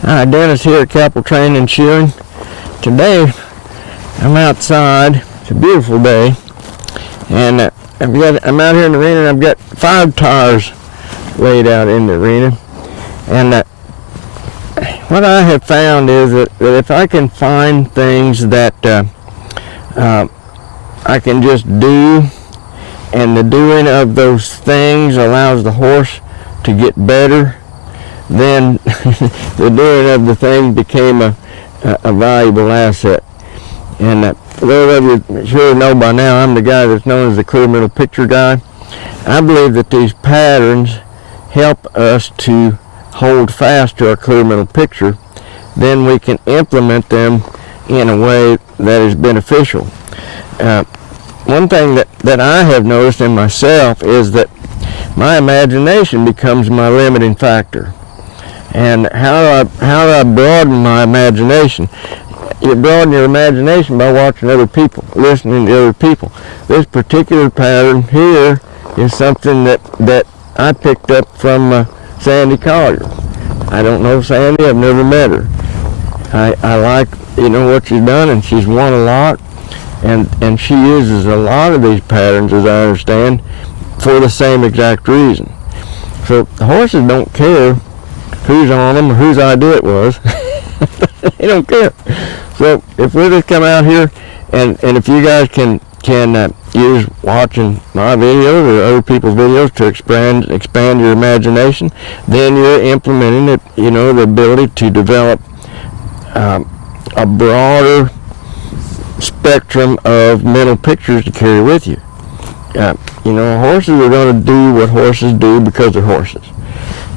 Hi, Dennis here at Cappel Training and Shoeing. Today I'm outside. It's a beautiful day, and I'm out here in the arena, and I've got 5 tires laid out in the arena. And what I have found is that if I can find things that I can just do, and the doing of those things allows the horse to get better, then the doing of the thing became a valuable asset. And those of you sure know by now, I'm the guy that's known as the clear middle picture guy. I believe that these patterns help us to hold fast to our clear middle picture. Then we can implement them in a way that is beneficial. One thing that I have noticed in myself is that my imagination becomes my limiting factor. And how do I broaden my imagination? You broaden your imagination by watching other people, listening to other people. This particular pattern here is something that I picked up from Sandy Collier. I don't know Sandy, I've never met her. I like, what she's done, and she's won a lot, and she uses a lot of these patterns, as I understand, for the same exact reason. So the horses don't care who's on them or whose idea it was. They don't care. So if we just come out here, and if you guys can use watching my videos or other people's videos to expand your imagination, then you're implementing it, the ability to develop a broader spectrum of mental pictures to carry with you. Horses are going to do what horses do because they're horses.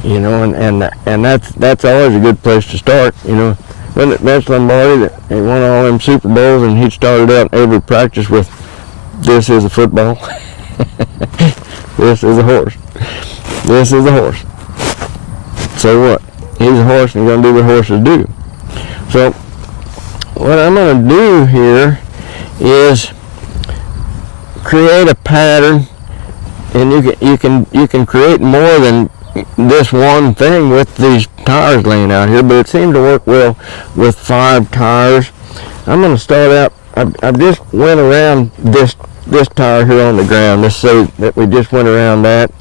And that's always a good place to start. When Vince Lombardi, he won all them Super Bowls, and he started out every practice with, "This is a football. This is a horse. This is a horse." So what? He's a horse, and he's going to do what horses do. So what I'm going to do here is create a pattern, and you can create more than this one thing with these tires laying out here, but it seemed to work well with 5 tires. I'm going to start out. I just went around this tire here on the ground. Let's say that we just went around that,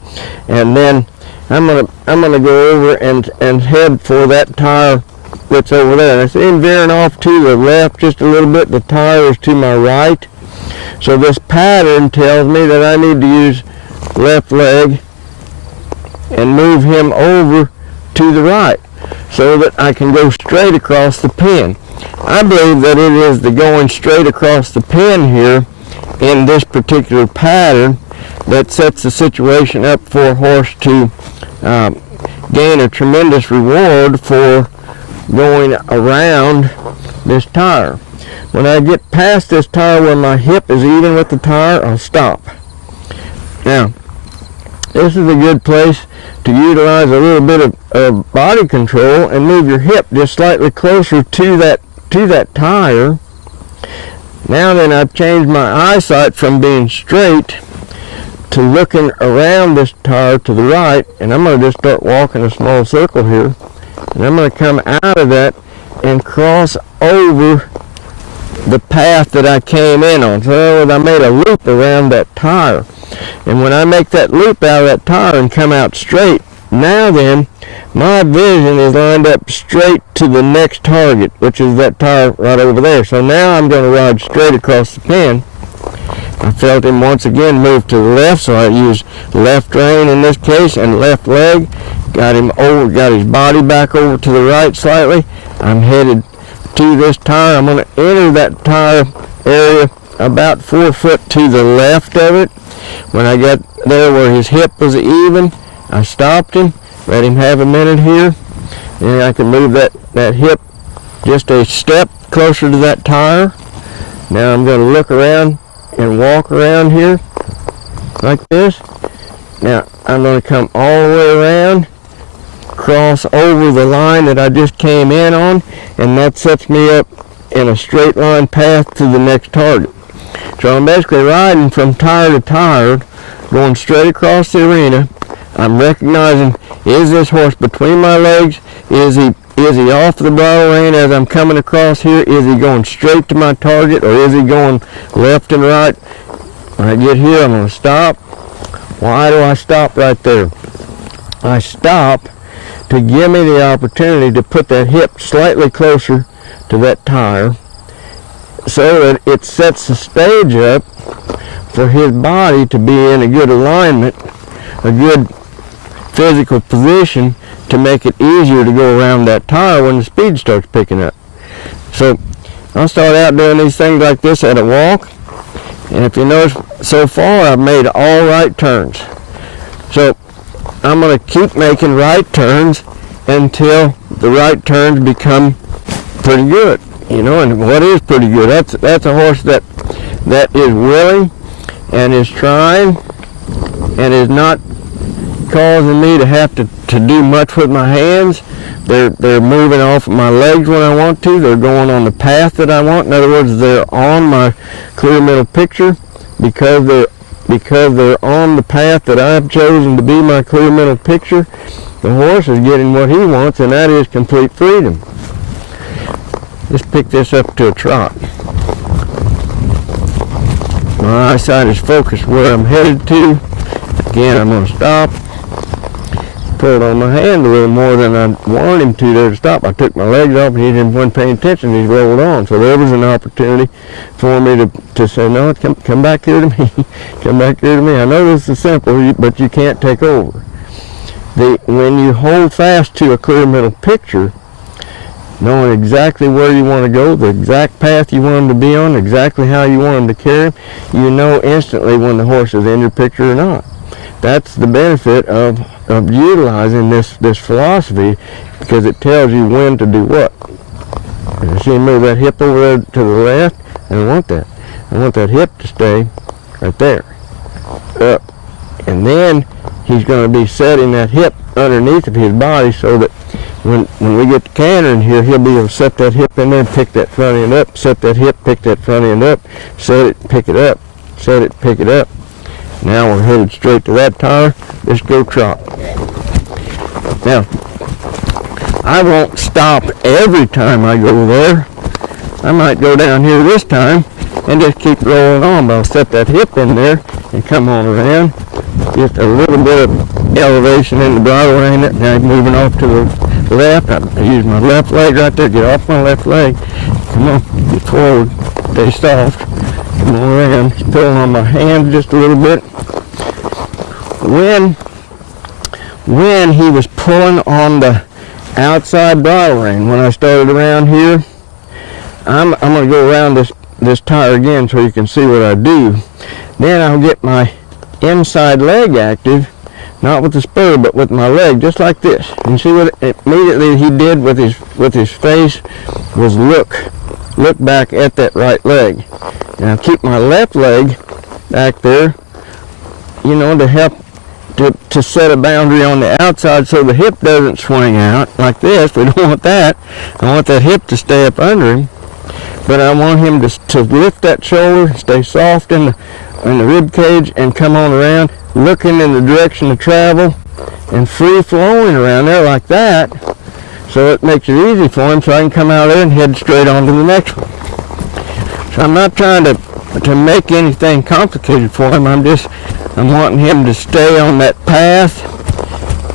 and then I'm gonna go over and head for that tire that's over there. And I see him veering off to the left just a little bit. The tire is to my right. So this pattern tells me that I need to use left leg and move him over to the right so that I can go straight across the pen. I believe that it is the going straight across the pen here in this particular pattern that sets the situation up for a horse to gain a tremendous reward for going around this tire. When I get past this tire where my hip is even with the tire, I'll stop. Now, this is a good place to utilize a little bit of body control and move your hip just slightly closer to that tire. Now then, I've changed my eyesight from being straight to looking around this tire to the right, and I'm going to just start walking a small circle here, and I'm going to come out of that and cross over the path that I came in on. So I made a loop around that tire. And when I make that loop out of that tire and come out straight, now then, my vision is lined up straight to the next target, which is that tire right over there. So now I'm going to ride straight across the pen. I felt him once again move to the left, so I used left rein in this case and left leg. Got him over, got his body back over to the right slightly. I'm headed to this tire. I'm going to enter that tire area about 4 foot to the left of it. When I got there where his hip was even, I stopped him, let him have a minute here, and I can move that hip just a step closer to that tire. Now I'm going to look around and walk around here like this. Now I'm going to come all the way around, cross over the line that I just came in on, and that sets me up in a straight line path to the next target. So I'm basically riding from tire to tire, going straight across the arena I'm recognizing, is this horse between my legs? Is he off the bridle rein as I'm coming across here? Is he going straight to my target, or is he going left and right? When I get here, I'm going to stop. Why do I stop right there? I stop to give me the opportunity to put that hip slightly closer to that tire so that it sets the stage up for his body to be in a good alignment, a good physical position to make it easier to go around that tire when the speed starts picking up. So I'll start out doing these things like this at a walk, and if you notice, so far I've made all right turns. So I'm going to keep making right turns until the right turns become pretty good. You know, and what is pretty good? That's a horse that is willing and is trying and is not causing me to have to do much with my hands. They're moving off of my legs when I want to. They're going on the path that I want. In other words, they're on my clear middle picture because they're on the path that I've chosen to be my clear middle picture. The horse is getting what he wants, and that is complete freedom. Let's pick this up to a trot. My eyesight is focused where I'm headed to. Again, I'm going to stop. Pulled on my hand a little more than I wanted him to there to stop. I took my legs off and he wasn't paying attention. He rolled on. So there was an opportunity for me to say, no, come back here to me. Come back here to me. I know this is simple, but you can't take over. When you hold fast to a clear middle picture, knowing exactly where you want to go, the exact path you want him to be on, exactly how you want him to carry him, you know instantly when the horse is in your picture or not. That's the benefit of utilizing this philosophy, because it tells you when to do what. You see him move that hip over there to the left? I don't want that. I want that hip to stay right there, up. And then he's going to be setting that hip underneath of his body so that when we get to cantering here, he'll be able to set that hip in there, pick that front end up, set that hip, pick that front end up, set it, pick it up, set it, pick it up. Now we're headed straight to that tire. Let's go trot. Now, I won't stop every time I go there. I might go down here this time and just keep rolling on, but I'll set that hip in there and come on around. Just a little bit of elevation in the bridle rein. Now I'm moving off to the left. I use my left leg right there. Get off my left leg. Come on, get forward. Stay soft. Come on around. Just pulling on my hands just a little bit. When he was pulling on the outside bridle rein, when I started around here, I'm going to go around this tire again so you can see what I do. Then I'll get my inside leg active, not with the spur, but with my leg, just like this. And see what immediately he did with his face was look back at that right leg. Now keep my left leg back there, you know, to help to set a boundary on the outside so the hip doesn't swing out like this. We don't want that. I want that hip to stay up under him, but I want him to lift that shoulder, stay soft in the rib cage, and come on around, looking in the direction of travel and free flowing around there like that, so it makes it easy for him so I can come out there and head straight on to the next one. So I'm not trying to make anything complicated for him. I'm wanting him to stay on that path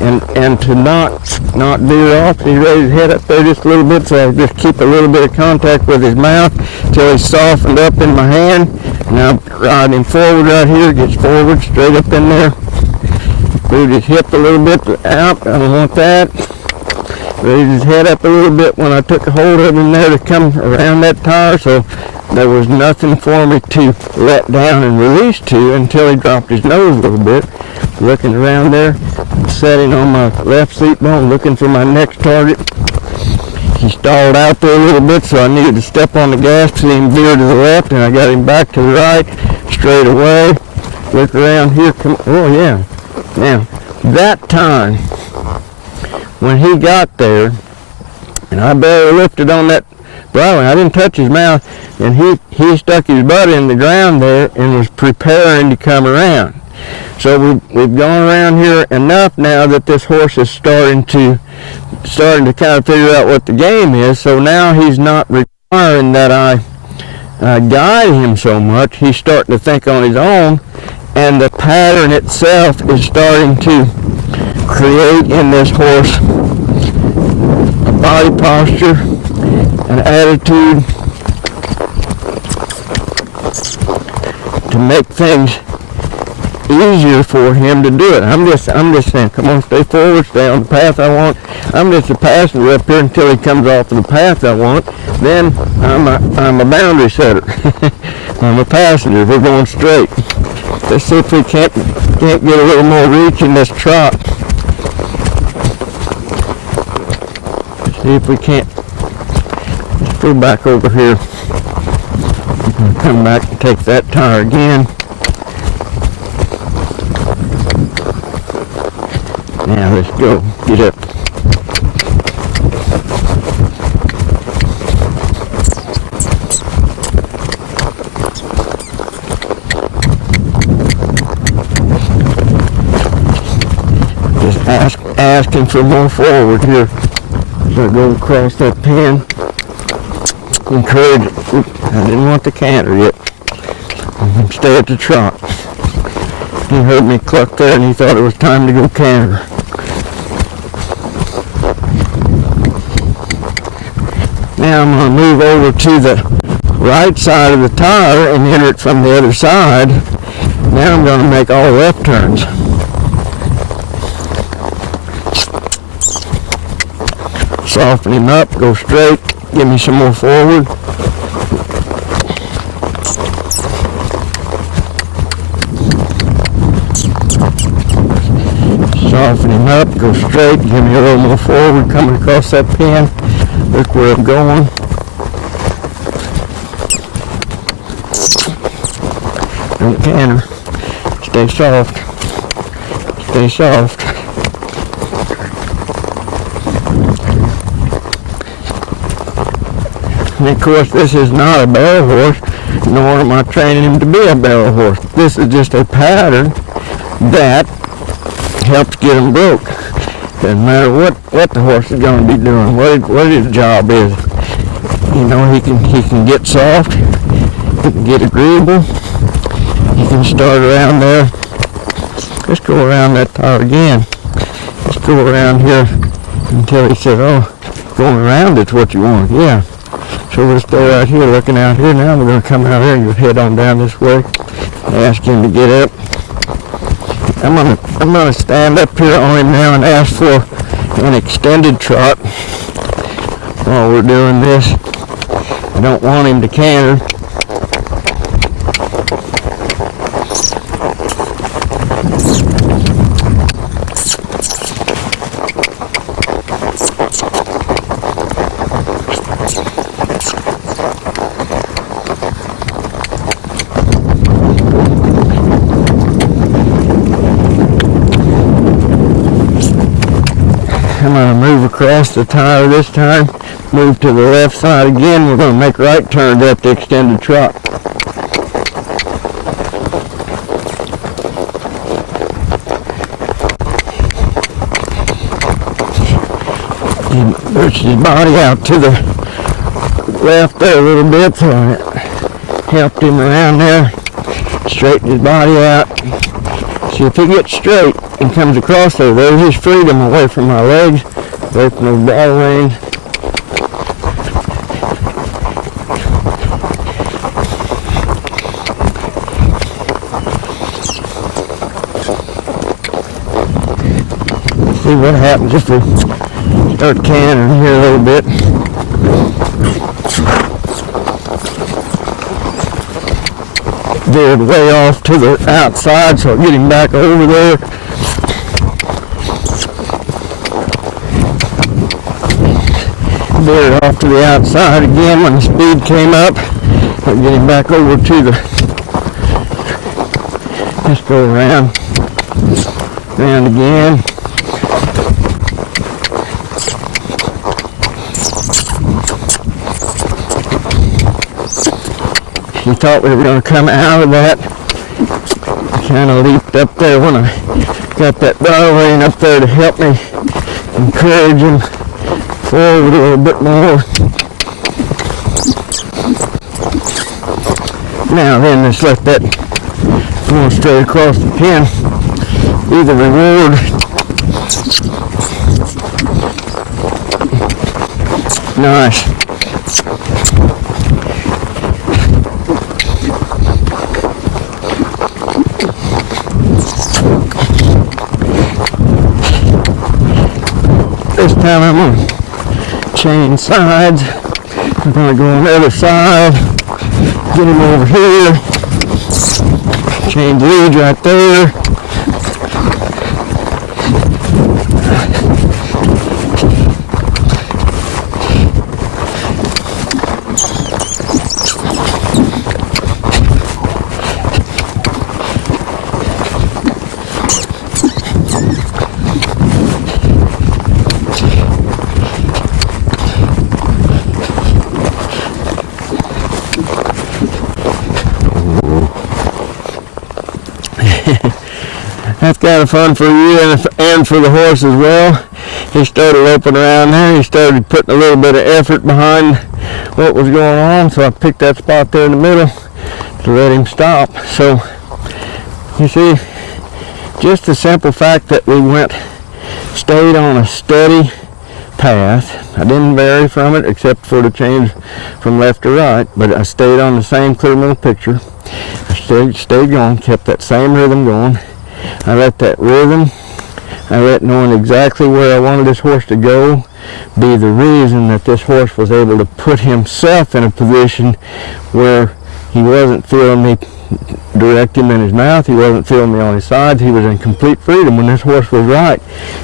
and to not veer off. He's raised his head up there just a little bit, so I'll just keep a little bit of contact with his mouth till he's softened up in my hand. Now ride him forward right here, gets forward, straight up in there. Move his hip a little bit out, I don't want that. Raise his head up a little bit when I took a hold of him there to come around that tire, so there was nothing for me to let down and release to until he dropped his nose a little bit. Looking around there, setting on my left seat bone, looking for my next target. He stalled out there a little bit, so I needed to step on the gas to see him veer to the left, and I got him back to the right, straight away. Look around here, come, oh yeah. Now, that time, when he got there, and I barely lifted on that bridle, I didn't touch his mouth, and he stuck his butt in the ground there and was preparing to come around. So we've gone around here enough now that this horse is starting to kind of figure out what the game is. So now he's not requiring that I guide him so much. He's starting to think on his own, and the pattern itself is starting to create in this horse a body posture, an attitude to make things easier for him to do it. I'm just saying, come on, stay forward, stay on the path I want. I'm just a passenger up here until he comes off of the path I want. Then I'm a boundary setter. I'm a passenger. We're going straight. Let's see if we can't get a little more reach in this trot. Let's see if we can't. Let's go back over here. Come back and take that tire again. Now let's go. Get up. Just asking for more forward here. So I go across that pen. Encourage it. I didn't want the canter yet. Stay at the trot. He heard me cluck there and he thought it was time to go canter. Now I'm going to move over to the right side of the tire and enter it from the other side. Now I'm going to make all left turns. Soften him up, go straight, give me some more forward. Soften him up, go straight, give me a little more forward, coming across that pin. Look where I'm going. Don't canter. Stay soft. Stay soft. And of course, this is not a barrel horse, nor am I training him to be a barrel horse. This is just a pattern that helps get him broke. Doesn't matter what the horse is going to be doing, what his job is. You know, he can get soft, he can get agreeable, he can start around there. Let's go around that tire again. Let's go around here until he says, oh, going around it's what you want. Yeah. So we'll stay right here looking out here. Now we're going to come out here and head on down this way. Ask him to get up. I'm gonna stand up here on him now and ask for an extended trot while we're doing this. I don't want him to canter. I'm going to move across the tire this time, move to the left side again. We're going to make right turns up the extended trot. He pushes his body out to the left there a little bit, so I helped him around there, straighten his body out. See if he gets straight and comes across there. There's his freedom away from my legs, away from those ball reins. See what happens if we start cantering here a little bit. Veered way off to the outside, so I'll get him back over there. Veered off to the outside again when the speed came up. I'll get him back over to the... Let's go around again. He thought we were going to come out of that kind of leaped up there when I got that bridle rein up there to help me encourage him forward a little bit more. Now then, just let that going straight across the pen be the reward. Nice. This time I'm going to change sides. I'm going to go on the other side, get him over here, change leads right there. That's kind of fun for you and for the horse as well. He started loping around there. He started putting a little bit of effort behind what was going on, so I picked that spot there in the middle to let him stop. So you see, just the simple fact that we stayed on a steady path. I didn't vary from it except for the change from left to right, but I stayed on the same clear middle picture. I stayed going, kept that same rhythm going. I let that rhythm, I let knowing exactly where I wanted this horse to go be the reason that this horse was able to put himself in a position where he wasn't feeling me direct him in his mouth, he wasn't feeling me on his sides, he was in complete freedom when this horse was right.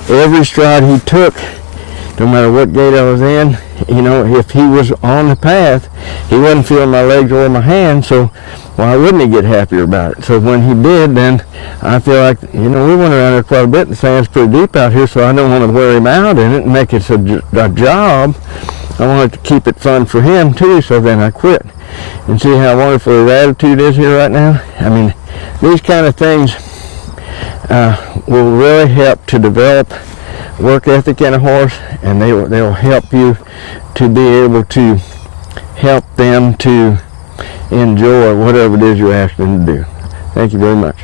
Every stride he took, no matter what gait I was in, you know, if he was on the path, he wasn't feeling my legs or my hands, so why wouldn't he get happier about it? So when he did, then I feel like, you know, we went around there quite a bit. The sand's pretty deep out here, so I don't want to wear him out in it and make it a job. I wanted to keep it fun for him too, so then I quit. And see how wonderful his attitude is here right now? I mean, these kind of things will really help to develop work ethic in a horse, and they'll help you to be able to help them to enjoy whatever it is you're asking them to do. Thank you very much.